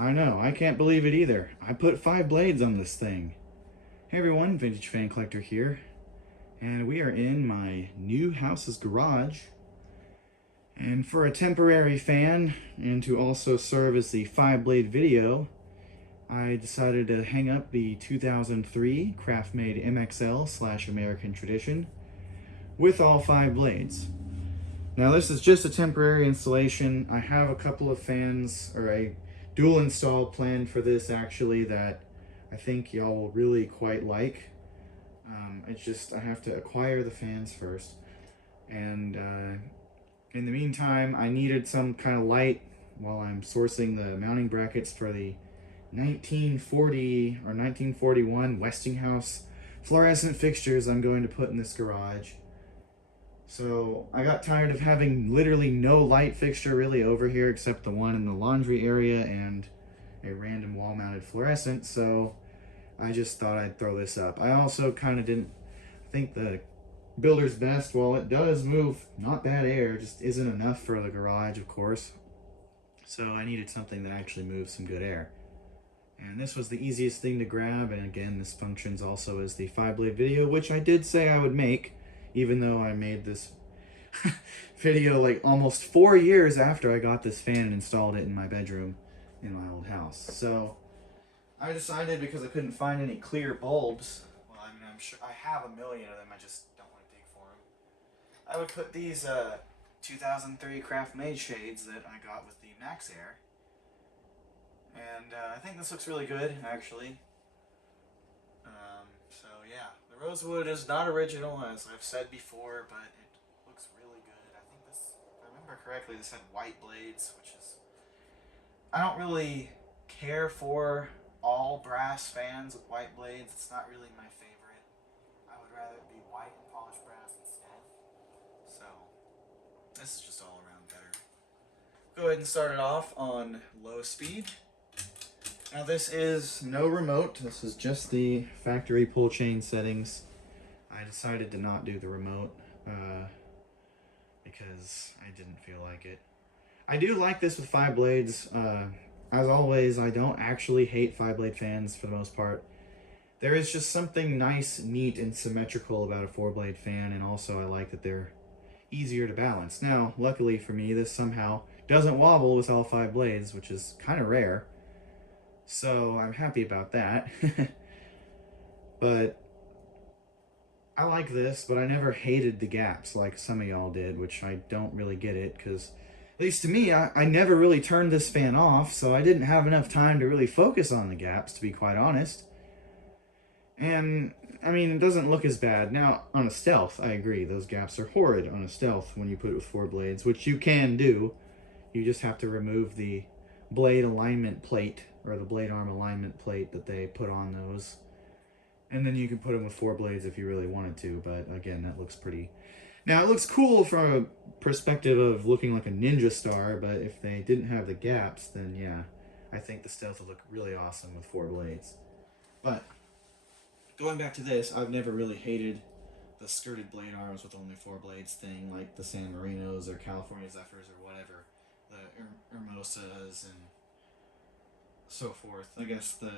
I know, I can't believe it either. I put 5 blades on this thing. Hey everyone, Vintage Fan Collector here. And we are in my new house's garage. And for a temporary fan, and to also serve as the 5-blade video, I decided to hang up the 2003 Craftmade MXL / American Tradition with all 5 blades. Now this is just a temporary installation. I have a couple of fans, or a dual install planned for this actually, that I think y'all will really quite like. It's just I have to acquire the fans first, and in the meantime I needed some kind of light while I'm sourcing the mounting brackets for the 1940 or 1941 Westinghouse fluorescent fixtures I'm going to put in this garage. So I got tired of having literally no light fixture really over here except the one in the laundry area and a random wall-mounted fluorescent, so I just thought I'd throw this up. I also kind of didn't think the Builder's Best, while it does move not bad air, just isn't enough for the garage, of course. So I needed something that actually moves some good air. And this was the easiest thing to grab, and again, this functions also as the 5-blade video, which I did say I would make, even though I made this video like almost 4 years after I got this fan and installed it in my bedroom in my old house. So I decided, because I couldn't find any clear bulbs, well, I mean, I'm sure I have a million of them, I just don't want to dig for them. I would put these 2003 Craftmade shades that I got with the Max Air. And I think this looks really good, actually. So yeah, the rosewood is not original, as I've said before, but it looks really good. I think this, if I remember correctly, this had white blades, which is... I don't really care for all brass fans with white blades. It's not really my favorite. I would rather it be white and polished brass instead. So this is just all around better. Go ahead and start it off on low speed. Now this is no remote. This is just the factory pull chain settings. I decided to not do the remote because I didn't feel like it. I do like this with 5 blades. As always, I don't actually hate 5-blade fans for the most part. There is just something nice, neat, and symmetrical about a 4-blade fan, and also I like that they're easier to balance. Now, luckily for me, this somehow doesn't wobble with all 5 blades, which is kind of rare. So I'm happy about that. But I like this, but I never hated the gaps like some of y'all did, which I don't really get it, because at least to me, I never really turned this fan off, so I didn't have enough time to really focus on the gaps, to be quite honest. And, I mean, it doesn't look as bad. Now, on a stealth, I agree, those gaps are horrid on a stealth when you put it with 4 blades, which you can do. You just have to remove the blade alignment plate, or the blade arm alignment plate that they put on those. And then you can put them with 4 blades if you really wanted to, but again, that looks pretty... Now, it looks cool from a perspective of looking like a ninja star, but if they didn't have the gaps, then yeah, I think the stealth would look really awesome with 4 blades. But, going back to this, I've never really hated the skirted blade arms with only 4 blades thing, like the San Marinos or California Zephyrs or whatever, the Hermosas and so forth. I guess no,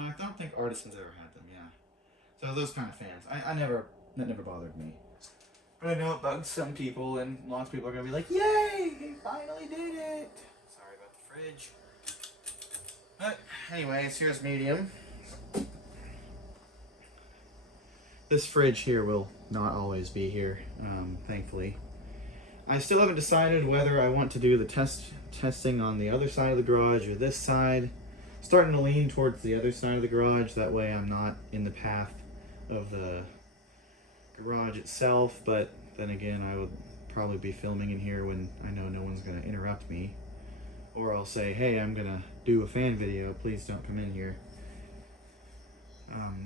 I don't think Artisans ever had them, yeah. So those kind of fans, that never bothered me. But I know it bugs some people, and lots of people are going to be like, yay, he finally did it. Sorry about the fridge. But anyways, here's medium. This fridge here will not always be here, thankfully. I still haven't decided whether I want to do the testing on the other side of the garage or this side. Starting to lean towards the other side of the garage, that way I'm not in the path of the garage itself, but then again, I would probably be filming in here when I know no one's going to interrupt me. Or I'll say, hey, I'm going to do a fan video, please don't come in here.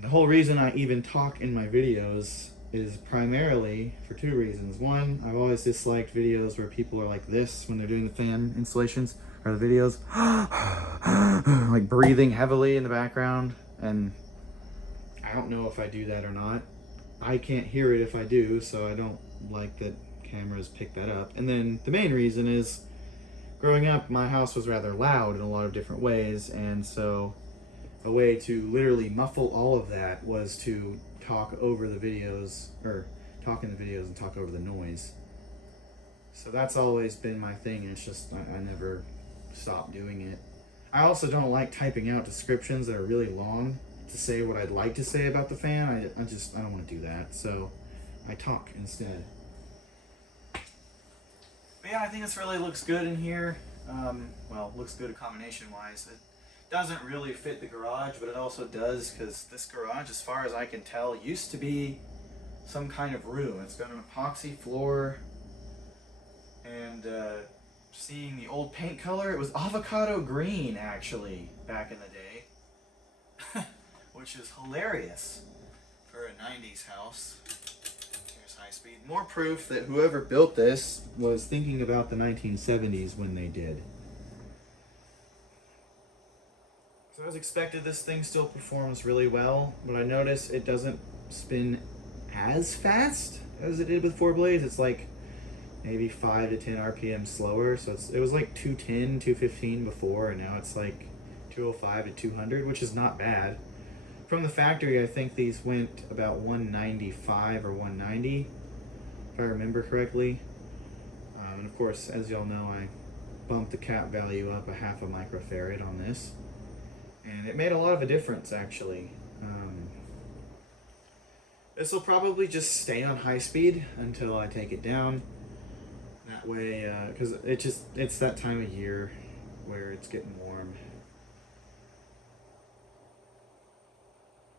The whole reason I even talk in my videos is primarily for 2 reasons. One, I've always disliked videos where people are like this when they're doing the fan installations, or the videos, like breathing heavily in the background, and I don't know if I do that or not. I can't hear it if I do, so I don't like that cameras pick that up. And then the main reason is growing up, my house was rather loud in a lot of different ways, and so a way to literally muffle all of that was to talk over the videos, or talk in the videos and talk over the noise. So that's always been my thing, and it's just, I never stopped doing it. I also don't like typing out descriptions that are really long to say what I'd like to say about the fan. I don't want to do that, so I talk instead. But yeah, I think this really looks good in here. Well, looks good combination wise. It doesn't really fit the garage, but it also does, because this garage, as far as I can tell, used to be some kind of room. It's got an epoxy floor, and seeing the old paint color, it was avocado green actually back in the day, which is hilarious for a 90s house. Here's high speed. More proof that whoever built this was thinking about the 1970s when they did. So as expected, this thing still performs really well, but I notice it doesn't spin as fast as it did with 4 blades. It's like maybe 5 to 10 RPM slower. So it was like 210, 215 before, and now it's like 205 to 200, which is not bad. From the factory, I think these went about 195 or 190, if I remember correctly. And of course, as y'all know, I bumped the cap value up a 0.5 microfarad on this. And it made a lot of a difference, actually. This will probably just stay on high speed until I take it down. That way, because it's that time of year where it's getting warm.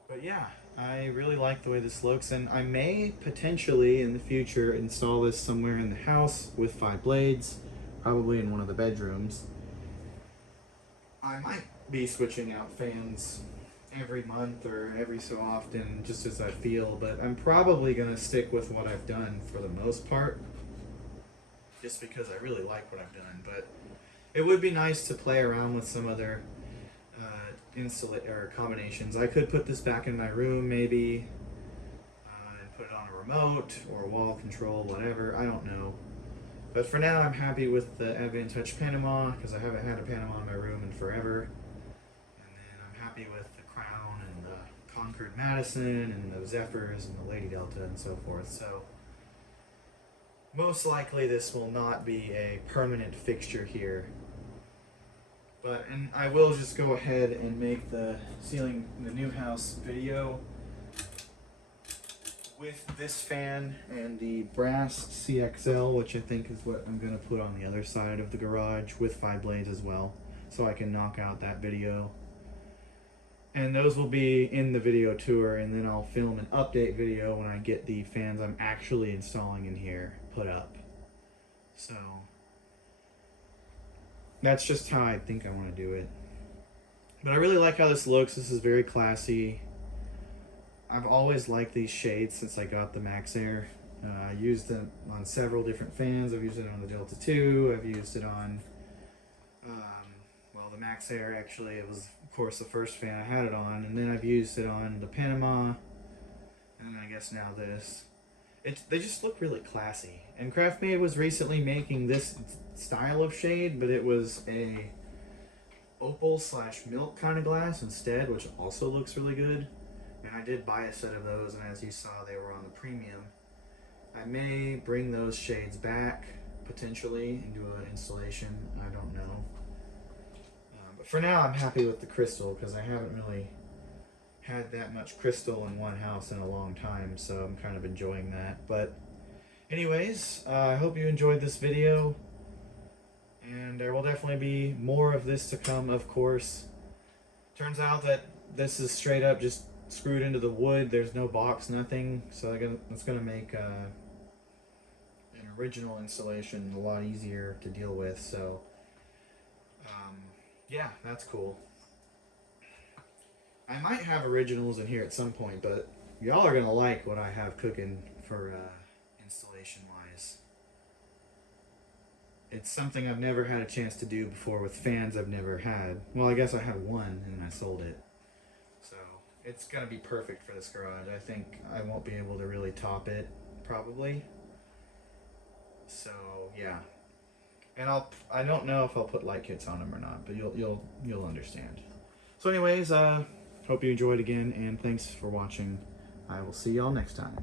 But yeah, I really like the way this looks, and I may potentially in the future install this somewhere in the house with 5 blades, probably in one of the bedrooms. I might be switching out fans every month or every so often, just as I feel, but I'm probably going to stick with what I've done for the most part, just because I really like what I've done. But it would be nice to play around with some other combinations. I could put this back in my room maybe, and put it on a remote or wall control, whatever, I don't know. But for now, I'm happy with the Advan Touch Panama, because I haven't had a Panama in my room in forever. And then I'm happy with the Crown and the Concord Madison and the Zephyrs and the Lady Delta and so forth. So most likely this will not be a permanent fixture here. And I will just go ahead and make the sealing the new house video with this fan and the brass CXL, which I think is what I'm going to put on the other side of the garage with 5 blades as well, so I can knock out that video. And those will be in the video tour, and then I'll film an update video when I get the fans I'm actually installing in here put up. So that's just how I think I want to do it. But I really like how this looks. This is very classy. I've always liked these shades since I got the Max Air. I used them on several different fans. I've used it on the Delta 2. I've used it on, well, the Max Air actually. It was, of course, the first fan I had it on. And then I've used it on the Panama. And then I guess now this. They just look really classy. And Craftmade was recently making this style of shade, but it was a opal/milk kind of glass instead, which also looks really good. And I did buy a set of those, and as you saw, they were on the premium. I may bring those shades back, potentially, and do an installation. I don't know. But for now, I'm happy with the crystal, because I haven't really had that much crystal in one house in a long time, so I'm kind of enjoying that. But anyways, I hope you enjoyed this video, and there will definitely be more of this to come, of course. Turns out that this is straight up just screwed into the wood. There's no box, nothing, so it's going to make an original installation a lot easier to deal with. So yeah, that's cool. I might have originals in here at some point, but y'all are going to like what I have cooking for installation wise. It's something I've never had a chance to do before with fans I've never had. Well, I guess I had one and I sold it. So it's going to be perfect for this garage. I think I won't be able to really top it, probably. So yeah. And I don't know if I'll put light kits on them or not, but you'll understand. So anyways, hope you enjoyed again, and thanks for watching. I will see y'all next time.